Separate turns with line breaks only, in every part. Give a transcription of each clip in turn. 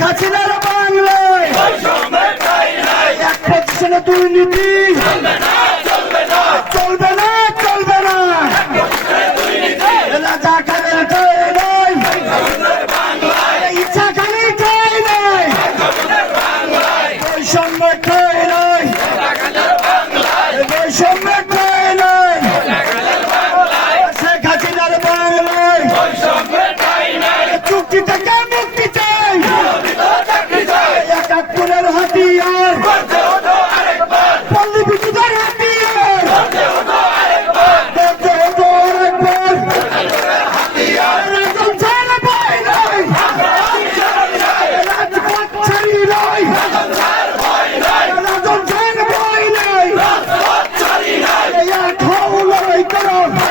হাসিনার বাংলায়। এক দুর্নীতি চলবে না চলবে না। রাজা খানের ঠাই নয়। ইচ্ছা নয়। বৈষম্যের ঠাই নয় বৈষম্যের ঠাই নয় শেখ হাসিনার বাংলায় চুক্তি থেকে মুক্তি চাই একাত্তরের হাতিয়ার পল্লী বিদ্যুতের হাতিয়ার বলতে হতো আরেকবার রাজন ছাড়া ভয় নাই রাজপথ ছাড়ি নাই রাজন ছাড়া ভয় নাই এই এক হও লড়াই করো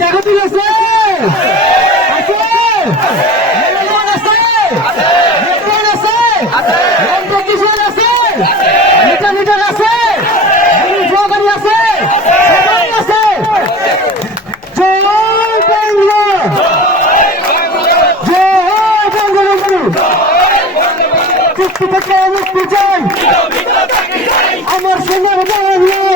দেখা আছে আছে মেলমান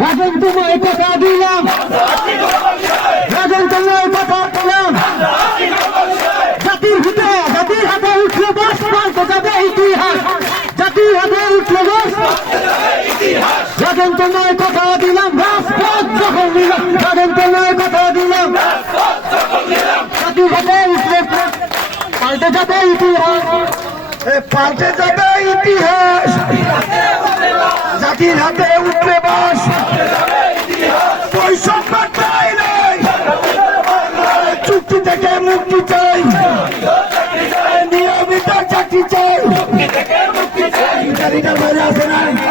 রাজন তোমায় কথা দিলাম রাজন তোমায় কথা দিলাম জাতির হিতে জাতির হাতে উঠল বাস পাল্ট যাবে ইতিহাস। জাতির হাতে উঠল বাস রাজন তোমায় কথা দিলাম রাজপথ যখন নিলাম রাজন তোমায় কথা দিলাম জাতির হাতে উঠল পাল্টে যাবে পাল্টে যাবে ইতিহাস। জাতির হাতে উঠবে বাস। বৈষম্য চাই নাই চুক্তি থেকে মুক্তি চাই। নিয়মিত চাকরি চাই। বাইরে আছে